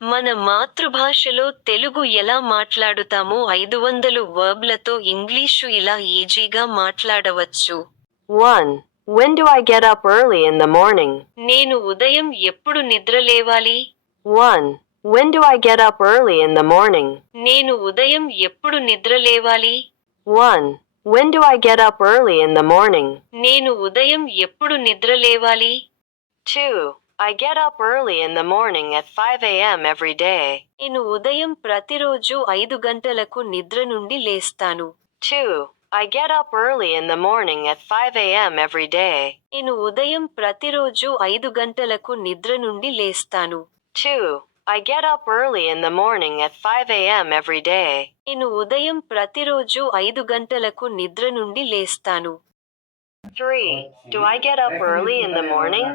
మన మాతృభాషలో తెలుగు ఎలా మాట్లాడుతామో 500 వర్బ్లతో ఇంగ్లీషు ఇలా ఈజీగా మాట్లాడవచ్చు. 1. When do I get up early in the morning? నేను ఉదయం ఎప్పుడు నిద్ర లేవాలి? 1. When do I get up early in the morning? నేను ఉదయం ఎప్పుడు నిద్ర లేవాలి? 1. When do I get up early in the morning? నేను ఉదయం ఎప్పుడు నిద్ర లేవాలి? 2. I get up early in the morning at 5 a.m. every day. నేను ఉదయం ప్రతిరోజు 5 గంటలకు నిద్ర నుండి లేస్తాను. 2. I get up early in the morning at 5 a.m. every day. నేను ఉదయం ప్రతిరోజు 5 గంటలకు నిద్ర నుండి లేస్తాను. 2. I get up early in the morning at 5 a.m. every day. నేను ఉదయం ప్రతిరోజు 5 గంటలకు నిద్ర నుండి లేస్తాను. 3. Do I get up early in the morning?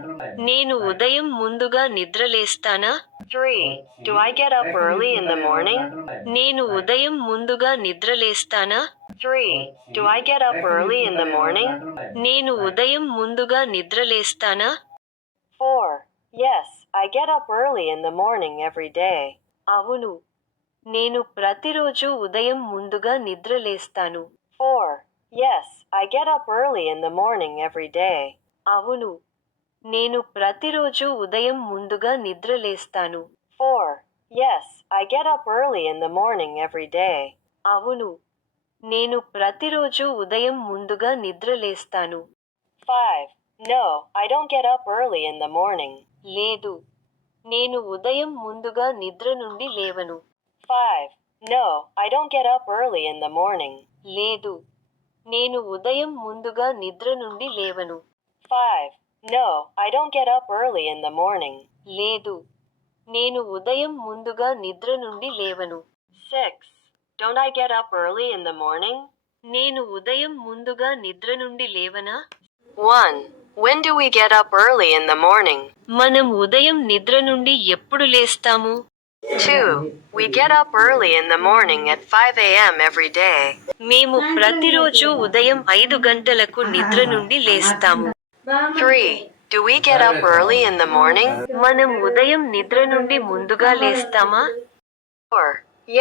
నేను ఉదయం ముందుగా నిద్ర లేస్తానా? 3. Do I get up early in the morning? నేను ఉదయం ముందుగా నిద్ర లేస్తానా? 3. Do I get up early in the morning? నేను ఉదయం ముందుగా నిద్ర లేస్తానా? 4. Yes, I get up early in the morning every day. అవును, నేను ప్రతిరోజు ఉదయం ముందుగా నిద్ర లేస్తాను. 4. Yes, I get up early in the morning every day. అవును, నేను ప్రతిరోజు ఉదయం ముందుగా నిద్ర లేస్తాను. 4. Yes, I get up early in the morning every day. అవును, నేను ప్రతిరోజు ఉదయం ముందుగా నిద్ర లేస్తాను. 5. No, I don't get up early in the morning. లేదు, నేను ఉదయం ముందుగా నిద్ర నుండి లేవను. 5. No, I don't get up early in the morning. లేదు, నేను ఉదయం ముందుగా నిద్ర నుండి లేవను. 5. No, I don't get up early in the morning. లేదు, నేను ఉదయం ముందుగా నిద్ర నుండి లేవను. 6. Don't I get up early in the morning? నేను ఉదయం ముందుగా నిద్ర నుండి లేవనా? 1. When do we get up early in the morning? మనం ఉదయం నిద్ర నుండి ఎప్పుడు లేస్తాము? 2. We get up early in the morning at 5 a.m. every day. మేము ప్రతిరోజు ఉదయం 5 గంటలకు నిద్ర నుండి లేస్తాము. 3. Do we get up early in the morning? మనం ఉదయం నిద్ర నుండి ముందుగా లేస్తామా? 4.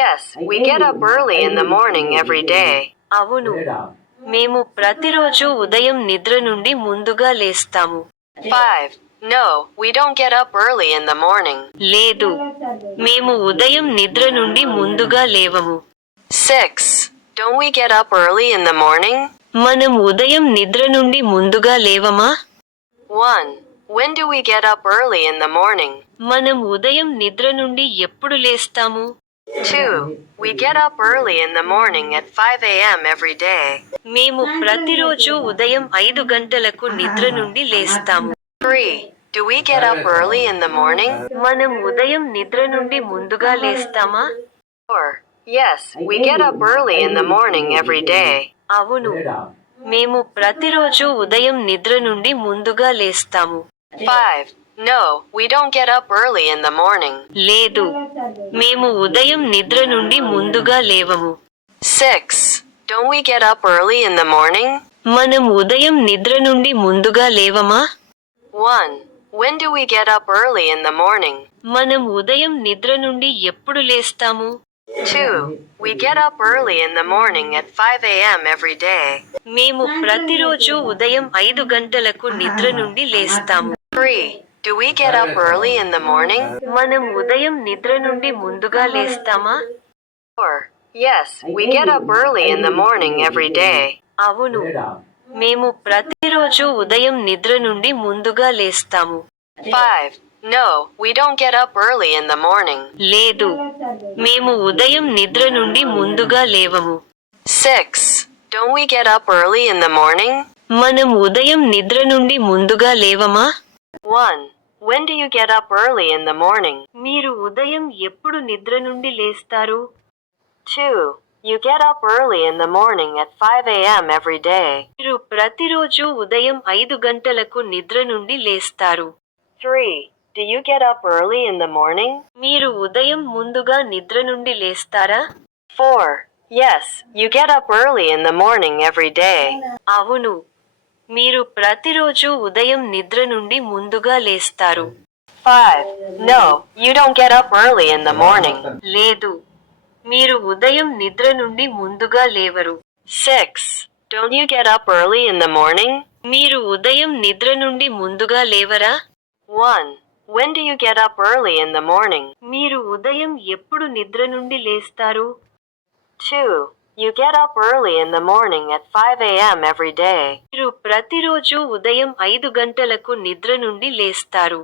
Yes, we get up early in the morning every day. అవును, మేము ప్రతిరోజు ఉదయం నిద్ర నుండి ముందుగా లేస్తాము. 5. No, we don't get up early in the morning. లేదు, మేము ఉదయం నిద్ర నుండి ముందుగా లేవము. 6. Don't we get up early in the morning? మనం ఉదయం నిద్ర నుండి ముందుగా లేవమా? 1. When do we get up early in the morning? మనం ఉదయం నిద్ర నుండి ఎప్పుడు లేస్తాము? 2. We get up early in the morning at 5 a.m. every day. మేము ప్రతిరోజు ఉదయం 5 గంటలకు నిద్ర నుండి లేస్తాము. 3. Do we get up early in the morning? మనం ఉదయం నిద్ర నుండి ముందుగా లేస్తామా? 4. Yes, we get up early in the morning every day. అవును, మేము ప్రతిరోజు ఉదయం నిద్ర నుండి ముందుగా లేస్తాము. 5. No, we don't get up early in the morning. లేదు, మేము ఉదయం నిద్ర నుండి ముందుగా లేవము. 6. Don't we get up early in the morning? మనం ఉదయం నిద్ర నుండి ముందుగా లేవమా? 1. When do we get up early in the morning? మనం ఉదయం నిద్ర నుండి ఎప్పుడు లేస్తాము? 2. We get up early in the morning at 5 a.m. every day. మేము ప్రతిరోజు ఉదయం 5 గంటలకు నిద్ర నుండి లేస్తాము. 3. Do we get up early in the morning? మనం ఉదయం నిద్ర నుండి ముందుగా లేస్తామా? 4. Yes, we get up early in the morning every day. అవును, మేము ప్రతిరోజు ఉదయం నిద్ర నుండి ముందుగా లేస్తాము. 5. No, we don't get up early in the morning. లేదు, మేము ఉదయం నిద్ర నుండి ముందుగా లేవము. 6. Don't we get up early in the morning? మనం ఉదయం నిద్ర నుండి ముందుగా లేవమా? 1. When do you get up early in the morning? మీరు ఉదయం ఎప్పుడు నిద్ర నుండి లేస్తారు? 2. You get up early in the morning at 5 a.m. every day. మీరు ప్రతిరోజు ఉదయం 5 గంటలకు నిద్ర నుండి లేస్తారు. 3. Do you get up early in the morning? మీరు ఉదయం ముందుగా నిద్ర నుండి లేస్తారా? 4. Yes, you get up early in the morning every day. అవును, మీరు ప్రతిరోజు ఉదయం నిద్ర నుండి ముందుగా లేస్తారు. 5. No, you don't get up early in the morning. లేదు, మీరు ఉదయం నిద్ర నుండి ముందుగా లేవరు. 6. Don't you get up early in the morning? మీరు ఉదయం నిద్ర నుండి ముందుగా లేవరా? 1. When do you get up early in the morning? మీరు ఉదయం ఎప్పుడు నిద్ర నుండి లేస్తారు? 2. You get up early in the morning at 5 a.m. every day. మీరు ప్రతిరోజు ఉదయం 5 గంటలకు నిద్ర నుండి లేస్తారు.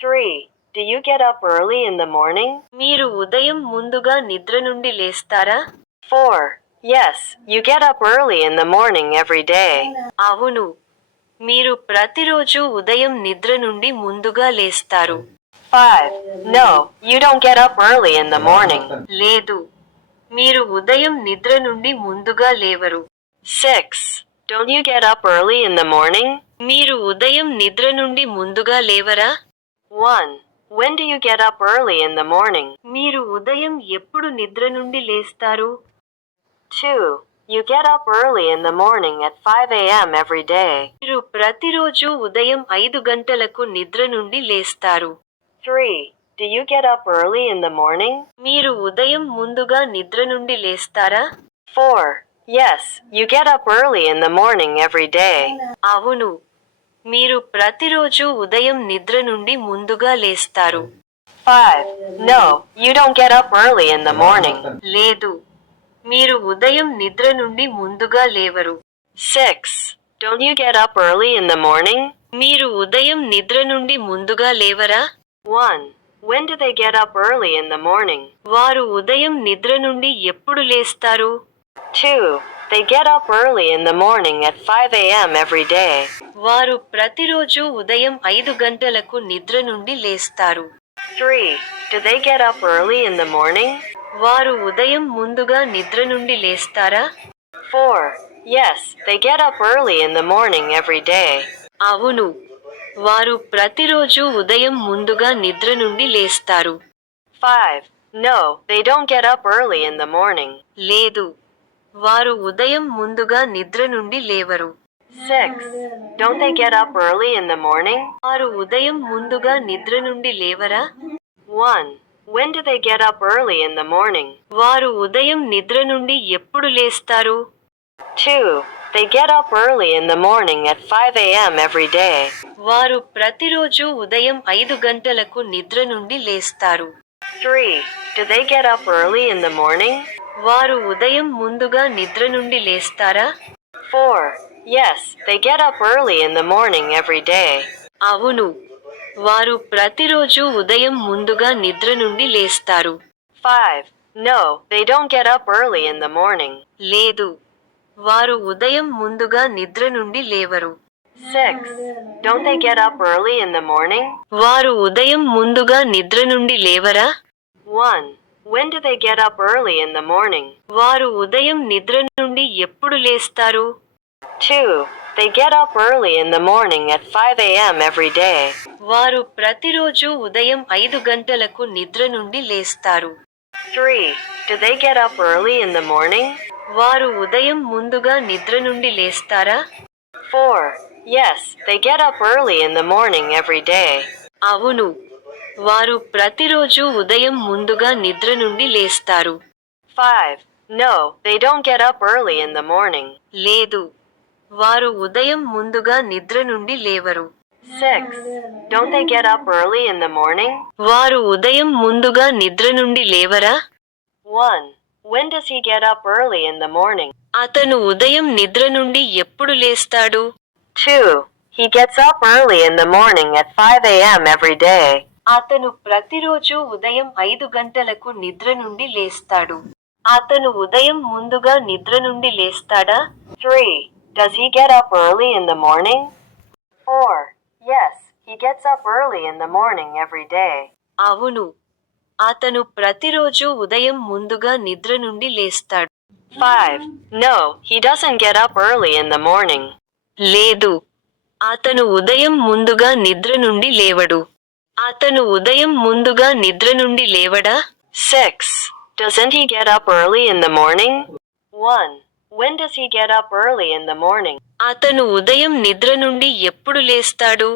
3. Do you get up early in the morning? మీరు ఉదయం ముందుగా నిద్ర నుండి లేస్తారా? 4. Yes, you get up early in the morning every day. అవును, మీరు ప్రతిరోజు ఉదయం నిద్ర నుండి ముందుగా లేస్తారు. 5. No, you don't get up early in the morning. లేదు, మీరు ఉదయం నిద్ర నుండి ముందుగా లేవరు. 6. Don't you get up early in the morning? మీరు ఉదయం నిద్ర నుండి ముందుగా లేవరా? 1. When do you get up early in the morning? మీరు ఉదయం ఎప్పుడు నిద్ర నుండి లేస్తారు? 2. You get up early in the morning at 5 a.m. every day. మీరు ప్రతిరోజు ఉదయం 5 గంటలకు నిద్ర నుండి లేస్తారు. 3. Do you get up early in the morning? మీరు ఉదయం ముందుగా నిద్ర నుండి లేస్తారా? 4. Yes, you get up early in the morning every day. అవును, మీరు ప్రతిరోజు ఉదయం నిద్ర నుండి ముందుగా లేస్తారు. 5. No, you don't get up early in the morning. లేదు, మీరు ఉదయం నిద్ర నుండి ముందుగా లేవరు. 6. Don't you get up early in the morning? మీరు ఉదయం నిద్ర నుండి ముందుగా లేవరా? 1. When do they get up early in the morning? వారు ఉదయం నిద్ర నుండి ఎప్పుడు లేస్తారు? 2. They get up early in the morning at 5 a.m. every day. వారు ప్రతిరోజు ఉదయం 5 గంటలకు నిద్ర నుండి లేస్తారు. 3. Do they get up early in the morning? వారు ఉదయం ముందుగా నిద్ర నుండి లేస్తారా? 4. Yes, they get up early in the morning every day. అవును, వారు ప్రతిరోజు ఉదయం ముందుగా నిద్ర నుండి లేస్తారు. 5. No, they don't get up early in the morning. లేదు, వారు ఉదయం ముందుగా నిద్ర నుండి లేవరు. 6. Don't they get up early in the morning? వారు ఉదయం ముందుగా నిద్ర నుండి లేవరా? 1. When do they get up early in the morning? వారు ఉదయం నిద్ర నుండి ఎప్పుడు లేస్తారు? 2. They get up early in the morning at 5 a.m. every day. వారు ప్రతిరోజు ఉదయం 5 గంటలకు నిద్ర నుండి లేస్తారు. 3. Do they get up early in the morning? వారు ఉదయం ముందుగా నిద్ర నుండి లేస్తారా? 4. Yes, they get up early in the morning every day. అవును, వారు ప్రతిరోజు ఉదయం ముందుగా నిద్ర నుండి లేస్తారు. 5. No, they don't get up early in the morning. లేదు, వారు ఉదయం ముందుగా నిద్ర నుండి లేవరు. 6. Don't they get up early in the morning? వారు ఉదయం ముందుగా నిద్ర నుండి లేవరా? 1. When do they get up early in the morning? వారు ఉదయం నిద్ర నుండి ఎప్పుడు లేస్తారు? 2. They get up early in the morning at 5 a.m. every day. వారు ప్రతిరోజు ఉదయం 5 గంటలకు నిద్ర నుండి లేస్తారు. 3. Do they get up early in the morning? వారు ఉదయం ముందుగా నిద్ర నుండి లేస్తారా? 4. Yes, they get up early in the morning every day. అవును, వారు ప్రతిరోజు ఉదయం ముందుగా నిద్ర నుండి లేస్తారు. 5. No, they don't get up early in the morning. లేదు, వారు ఉదయం ముందుగా నిద్ర నుండి లేవరు. 6. Don't they get up early in the morning? వారు ఉదయం ముందుగా నిద్ర నుండి లేవరా? 1. When does he get up early in the morning? అతను ఉదయం నిద్ర నుండి ఎప్పుడు లేస్తాడు? 2. He gets up early in the morning at 5 a.m. every day. అతను ప్రతిరోజు ఉదయం 5 గంటలకు నిద్ర నుండి లేస్తాడు. అతను ఉదయం ముందుగా నిద్ర నుండి లేస్తాడా? 3. Does he get up early in the morning? 4. Yes, he gets up early in the morning every day. అవును, అతను ప్రతిరోజు ఉదయం ముందుగా నిద్ర నుండి లేస్తాడు. 5. No, he doesn't get up early in the morning. లేదు, అతను ఉదయం ముందుగా నిద్ర నుండి లేవడు. అతను ఉదయం ముందుగా నిద్ర నుండి లేవడా? 6. Doesn't he get up early in the morning? 1. When does he get up early in the morning? అతను ఉదయం నిద్ర నుండి ఎప్పుడు లేస్తాడు?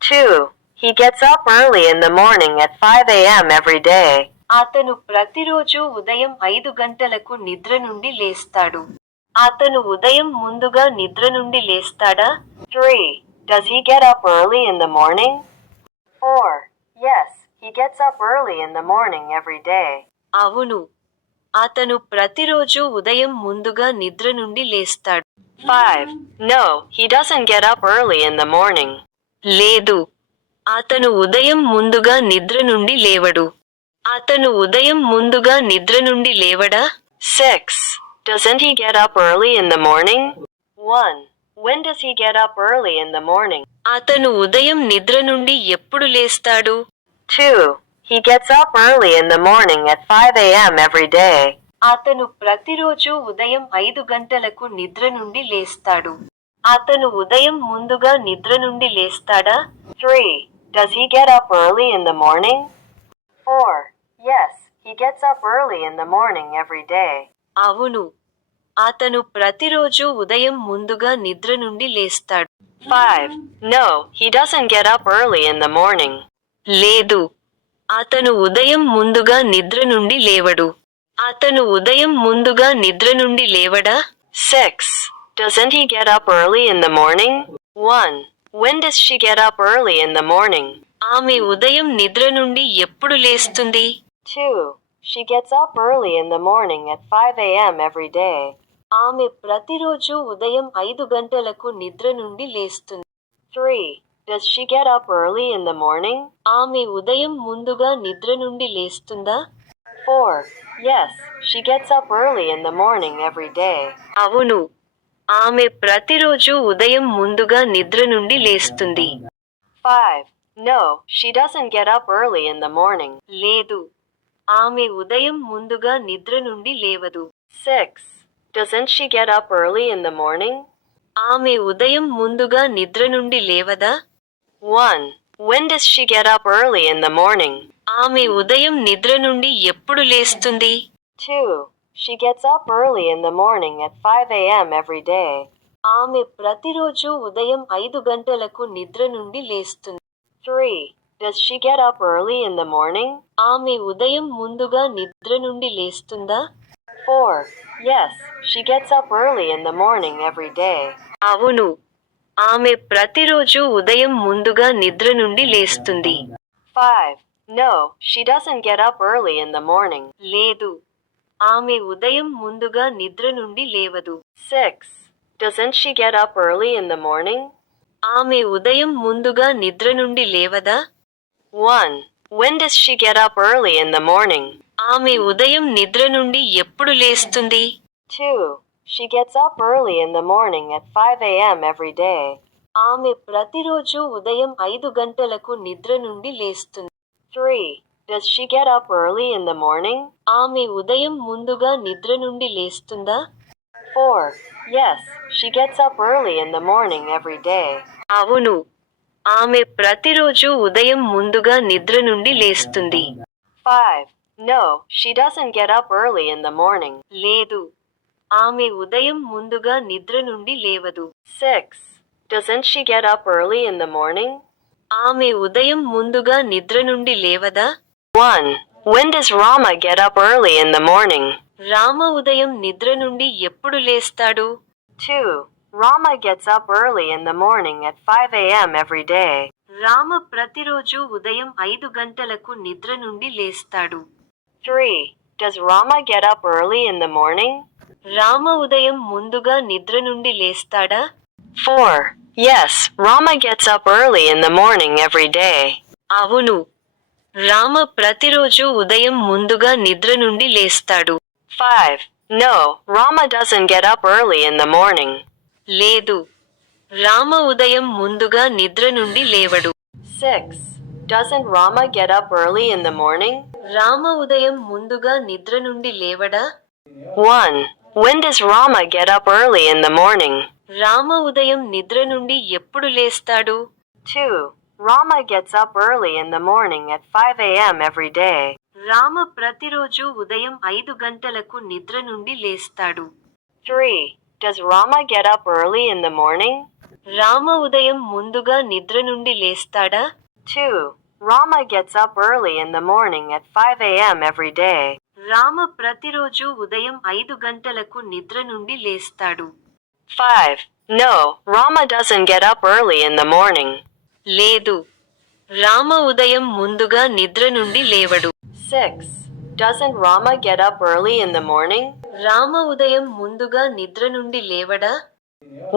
2. He gets up early in the morning at 5 a.m. every day. అతను ప్రతిరోజు ఉదయం 5 గంటలకు నిద్ర నుండి లేస్తాడు. అతను ఉదయం ముందుగా నిద్ర నుండి లేస్తాడా? 3. Does he get up early in the morning? 4. Yes, he gets up early in the morning every day. అవును. అతను ప్రతిరోజు ఉదయం ముందుగా నిద్ర నుండి లేస్తాడు. 5. No, he doesn't get up early in the morning. లేదు. అతను ఉదయం ముందుగా నిద్ర నుండి లేవడు. అతను ఉదయం ముందుగా నిద్ర నుండి లేవడా? 6. Doesn't he get up early in the morning? 1. When does he get up early in the morning? అతను ఉదయం నిద్ర నుండి ఎప్పుడు లేస్తాడు? 2. He gets up early in the morning at 5 a.m. every day. అతను ప్రతిరోజు ఉదయం 5 గంటలకు నిద్ర నుండి లేస్తాడు. అతను ఉదయం ముందుగా నిద్ర నుండి లేస్తాడా? 3. Does he get up early in the morning? 4. Yes, he gets up early in the morning every day. అవును. అతను ప్రతిరోజు ఉదయం ముందుగా నిద్ర నుండి లేస్తాడు. 5. No, he doesn't get up early in the morning. లేదు. అతను ఉదయం ముందుగా నిద్ర నుండి లేవడు. అతను ఉదయం ముందుగా నిద్ర నుండి లేవడా? 6. Doesn't he get up early in the morning? 1. When does she get up early in the morning? ఆమె ఉదయం నిద్ర నుండి ఎప్పుడు లేస్తుంది? 2. She gets up early in the morning at 5 a.m. every day. ఆమె ప్రతిరోజు ఉదయం 5 గంటలకు నిద్ర నుండి లేస్తుంది. 3. Does she get up early in the morning? ఆమె ఉదయం ముందుగా నిద్ర నుండి లేస్తుందా? 4. Yes, she gets up early in the morning every day. అవును. ఆమె ప్రతిరోజు ఉదయం ముందుగా నిద్ర నుండి లేస్తుంది. 5. No, she doesn't get up early in the morning. లేదు. ఆమె ఉదయం ముందుగా నిద్ర నుండి లేవదు. 6. Doesn't she get up early in the morning? ఆమె ఉదయం ముందుగా నిద్ర నుండి లేవదా? 1. When does she get up early in the morning? ఆమె ఉదయం నిద్ర నుండి ఎప్పుడు లేస్తుంది? 2. She gets up early in the morning at 5 a.m. every day. ఆమె ప్రతిరోజు ఉదయం 5 గంటలకు నిద్ర నుండి లేస్తుంది. 3. Does she get up early in the morning? ఆమె ఉదయం ముందుగా నిద్ర నుండి లేస్తుందా? 4. Yes, she gets up early in the morning every day. అవును. ఆమె ప్రతిరోజు ఉదయం ముందుగా నిద్ర నుండి లేస్తుంది. 5. No, she doesn't get up early in the morning. లేదు. ఆమె ఉదయం ముందుగా నిద్ర నుండి లేవదు. 6. Doesn't she get up early in the morning? ఆమె ఉదయం ముందుగా నిద్ర నుండి లేవదా? 1. When does she get up early in the morning? ఆమె ఉదయం నిద్ర నుండి ఎప్పుడు లేస్తుంది? 2. She gets up early in the morning at 5 a.m. every day. ఆమె ప్రతిరోజు ఉదయం 5 గంటలకు నిద్ర నుండి లేస్తుంది. 3. Does she get up early in the morning? ఆమె ఉదయం ముందుగా నిద్ర నుండి లేస్తుందా? 4. Yes, she gets up early in the morning every day. అవును. ఆమె ప్రతిరోజు ఉదయం ముందుగా నిద్ర నుండి లేస్తుంది. 5. No, she doesn't get up early in the morning. లేదు. ఆమె ఉదయం ముందుగా నిద్ర నుండి లేవదు. 6. Doesn't she get up early in the morning? ఆమె ఉదయం ముందుగా నిద్ర నుండి లేవదా? 1. When does Rama get up early in the morning? Rama ఉదయం నిద్ర నుండి ఎప్పుడు లేస్తాడు? 2. Rama gets up early in the morning at 5 a.m. every day. Rama ప్రతిరోజు ఉదయం 5 గంటలకు నిద్ర నుండి లేస్తాడు. 3. Does Rama get up early in the morning? Rama ఉదయం ముందుగా నిద్ర నుండి లేస్తాడా? 4. Yes, Rama gets up early in the morning every day. అవును. రామ ప్రతిరోజు ఉదయం ముందుగా నిద్ర నుండి లేస్తాడు. 5. No, Rama doesn't get up early in the morning. లేదు. రామ ఉదయం ముందుగా నిద్ర నుండి లేవడు. 6. Doesn't Rama get up early in the morning? Rama ఉదయం ముందుగా నిద్ర నుండి లేవడా? 1. When does Rama get up early in the morning? Rama ఉదయం నిద్ర నుండి ఎప్పుడు లేస్తాడు? 2. Rama gets up early in the morning at 5 a.m. every day. Rama ప్రతిరోజు ఉదయం 5 గంటలకు నిద్ర నుండి లేస్తాడు. 3. Does Rama get up early in the morning? Rama ఉదయం ముందుగా నిద్ర నుండి లేస్తాడా? 2. Rama gets up early in the morning at 5 a.m. every day. Rama ప్రతిరోజు ఉదయం 5 గంటలకు నిద్ర నుండి లేస్తాడు. 5. No, Rama doesn't get up early in the morning. లేదు, రామ ఉదయం ముందుగా నిద్ర నుండి లేవడు. 6. Doesn't Rama get up early in the morning? Rama ఉదయం ముందుగా నిద్ర నుండి లేవడా?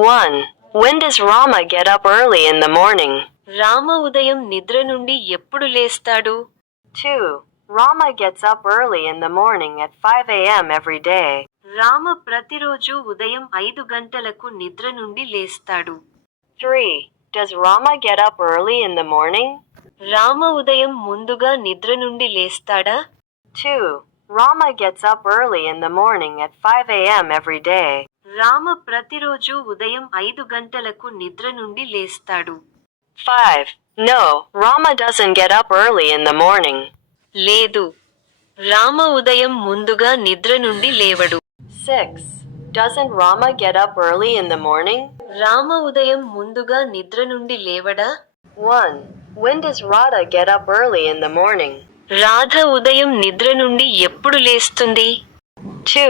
1. When does Rama get up early in the morning? Rama ఉదయం నిద్ర నుండి ఎప్పుడు లేస్తాడు? 2. Rama gets up early in the morning at 5 a.m. every day. Rama ప్రతిరోజు ఉదయం 5 గంటలకు నిద్ర నుండి లేస్తాడు. 3. Does Rama get up early in the morning? Rama ఉదయం ముందుగా నిద్ర నుండి లేస్తాడా? 2. Rama gets up early in the morning at 5 a.m. every day. Rama ప్రతిరోజు ఉదయం 5 గంటలకు నిద్ర నుండి లేస్తాడు. 5. No, Rama doesn't get up early in the morning. లేదు, రామ ఉదయం ముందుగా నిద్ర నుండి లేవడు. 6. Doesn't Rama get up early in the morning? Rama ఉదయం ముందుగా నిద్ర నుండి లేవడా? 1. When does Radha get up early in the morning? Radha ఉదయం నిద్ర నుండి ఎప్పుడు లేస్తుంది? 2.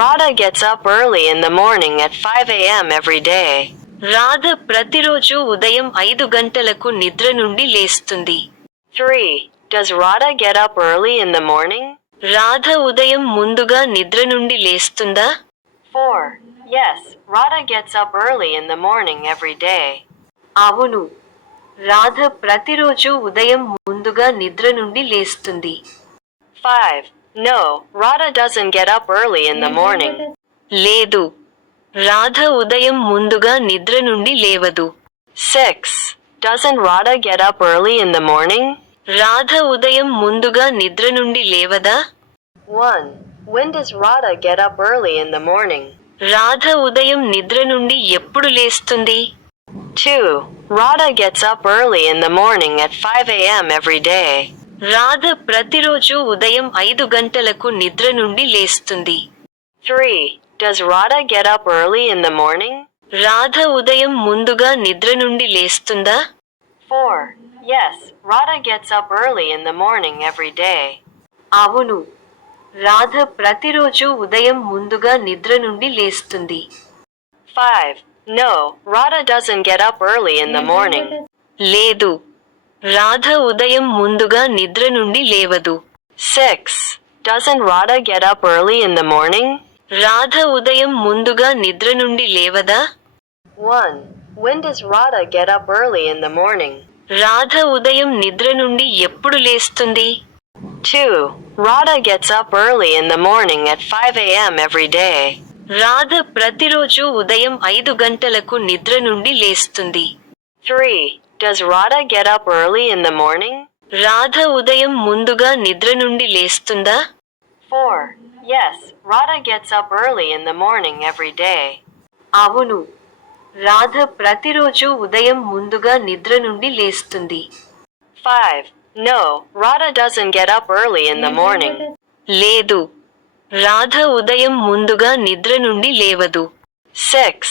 Radha gets up early in the morning at 5 a.m. every day. Radha ప్రతిరోజు ఉదయం 5 గంటలకు నిద్ర నుండి లేస్తుంది. 3. Does Radha get up early in the morning? Radha ఉదయం ముందుగా నిద్ర నుండి లేస్తుందా? 4. Yes, Radha gets up early in the morning every day. అవును, రాధ ప్రతిరోజు ఉదయం ముందుగా నిద్ర నుండి లేస్తుంది. 5. No, Radha doesn't get up early in the morning. లేదు, రాధ ఉదయం ముందుగా నిద్ర నుండి లేవదు. 6. Doesn't Radha get up early in the morning? Radha ఉదయం ముందుగా నిద్ర నుండి లేవదా? 1. When does Radha get up early in the morning? Radha ఉదయం నిద్ర నుండి ఎప్పుడు లేస్తుంది? 2. Radha gets up early in the morning at 5 a.m. every day. Radha ప్రతిరోజు ఉదయం 5 గంటలకు నిద్ర నుండి లేస్తుంది. 3. Does Radha get up early in the morning? Radha ఉదయం ముందుగా నిద్ర నుండి లేస్తుందా? 4. Yes, Radha gets up early in the morning every day. అవును, రాధ ప్రతిరోజు ఉదయం ముందుగా నిద్ర నుండి లేస్తుంది. 5. No, Radha doesn't get up early in the morning. లేదు, రాధ ఉదయం ముందుగా నిద్ర నుండి లేవదు. 6. Doesn't Radha get up early in the morning? Radha ఉదయం ముందుగా నిద్ర నుండి లేవదా? 1. When does Radha get up early in the morning? Radha ఉదయం నిద్ర నుండి ఎప్పుడు లేస్తుంది? 2. Radha gets up early in the morning at 5 a.m. every day. Radha ప్రతిరోజు ఉదయం 5 గంటలకు నిద్ర నుండి లేస్తుంది. 3. Does Radha get up early in the morning? Radha ఉదయం ముందుగా నిద్ర నుండి లేస్తుందా? 4. Yes, Radha gets up early in the morning every day. అవును, రాధ ప్రతిరోజు ఉదయం ముందుగా నిద్ర నుండి లేస్తుంది. 5. No, Radha doesn't get up early in the morning. లేదు, రాధ ఉదయం ముందుగా నిద్ర నుండి లేవదు. 6.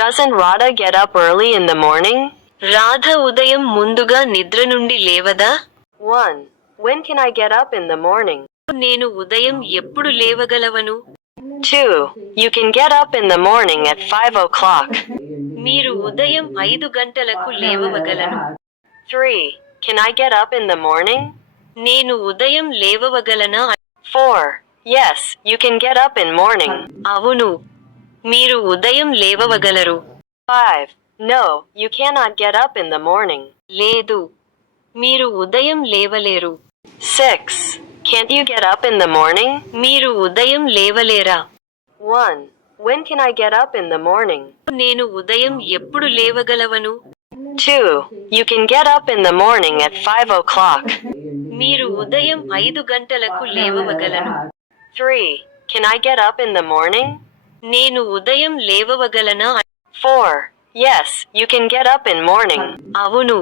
Doesn't Radha get up early in the morning? Radha ఉదయం ముందుగా నిద్ర నుండి లేవదా? 1. When can I get up in the morning? నేను ఉదయం ఎప్పుడు లేవగలవను? 2. You can get up in the morning at 5 o'clock. మీరు ఉదయం 5 గంటలకు లేవవగలను. 3. Can I get up in the morning? నేను ఉదయం లేవవగలనా? 4. Yes, you can get up in morning. అవును, మీరు ఉదయం లేవవగలరు. 5. No, you cannot get up in the morning. లేదు, మీరు ఉదయం లేవలేరు. 6. Can't you get up in the morning? మీరు ఉదయం లేవలేరా? 1. When can I get up in the morning? నేను ఉదయం ఎప్పుడు లేవగలవను? 2. You can get up in the morning at 5 o'clock. మీరు ఉదయం 5 గంటలకు లేవవగలను. 3. Can I get up in the morning? నేను ఉదయం లేవవగలనా? 4. Yes, you can get up in morning. అవును,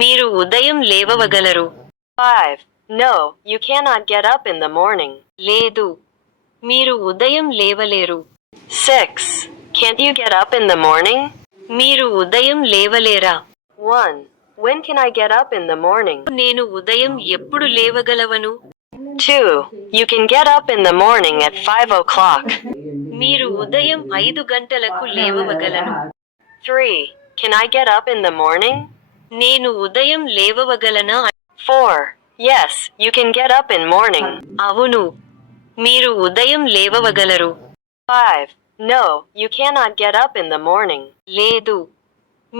మీరు ఉదయం లేవవగలరు. 5. No, you cannot get up in the morning. లేదు, మీరు ఉదయం లేవలేరు. 6. Can't you get up in the morning? మీరు ఉదయం లేవలేరా? 1. When can I get up in the morning? నేను ఉదయం ఎప్పుడు లేవగలవను? 2. You can get up in the morning at 5 o'clock. మీరు ఉదయం 5 గంటలకు లేవవగలను. 3. Can I get up in the morning? నేను ఉదయం లేవవగలనా? 4. Yes, you can get up in morning. అవును, మీరు ఉదయం లేవవగలరు. 5. No, you cannot get up in the morning. లేదు,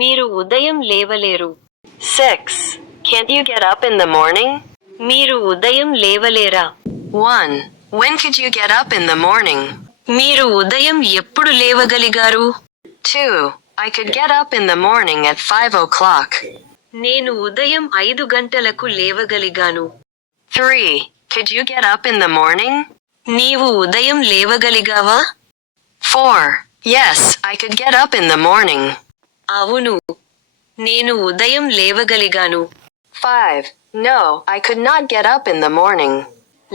మీరు ఉదయం లేవలేరు. 6. Can't you get up in the morning? మీరు ఉదయం లేవలేరా? 1. When could you get up in the morning? మీరు ఉదయం ఎప్పుడు లేవగలిగారు? 2. I could get up in the morning at 5 o'clock. నేను ఉదయం 5 గంటలకు లేవగలిగాను. 3. Could you get up in the morning? నీవు ఉదయం లేవగలిగావా? 4. Yes, I could get up in the morning. అవును, నేను ఉదయం లేవగలిగాను. 5. No, I could not get up in the morning.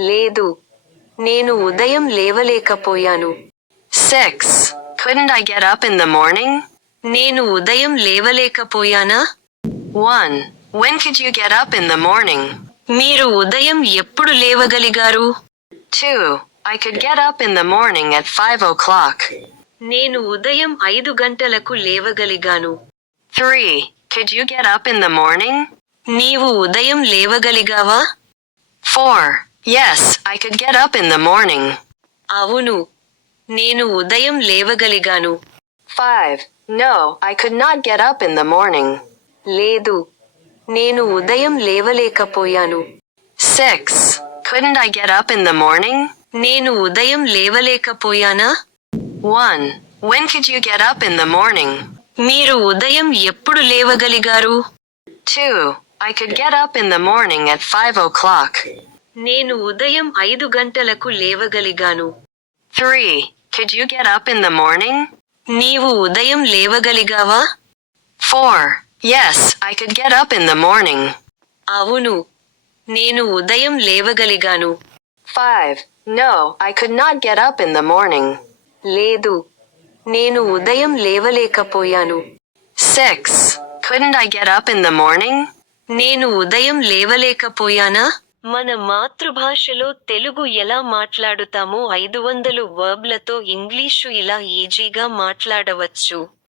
లేదు, నేను ఉదయం లేవలేకపోయాను. 6. Couldn't I get up in the morning? నేను ఉదయం లేవలేకపోయానా? 1. When could you get up in the morning? మీరు ఉదయం ఎప్పుడు లేవగలిగారు? 2. I could get up in the morning at 5 o'clock. నేను ఉదయం 5 గంటలకు లేవగలిగాను. 3. Could you get up in the morning? నీవు ఉదయం లేవగలిగావా? 4. Yes, I could get up in the morning. అవును, నేను ఉదయం లేవగలిగాను. 5. No, I could not get up in the morning. లేదు, నేను ఉదయం లేవలేకపోయాను. 6. Couldn't I get up in the morning? నేను ఉదయం లేవలేకపోయానా? 1. When could you get up in the morning? మీరు ఉదయం ఎప్పుడు లేవగలిగారు? 2. I could get up in the morning at 5 o'clock. నేను ఉదయం 5 గంటలకు లేవగలిగాను. 3. Could you get up in the morning? నీవు ఉదయం లేవగలిగావా? 4. Yes, I could get up in the morning. అవును, నేను ఉదయం లేవగలిగాను. 5. No, I could not get up in the morning. లేదు, నేను ఉదయం లేవలేకపోయాను. 6. Couldn't I get up in the morning? నేను ఉదయం లేవలేకపోయానా? మన మాతృభాషలో తెలుగు ఎలా మాట్లాడుతామో 500 వర్బ్లతో ఇంగ్లీషు ఇలా ఈజీగా మాట్లాడవచ్చు.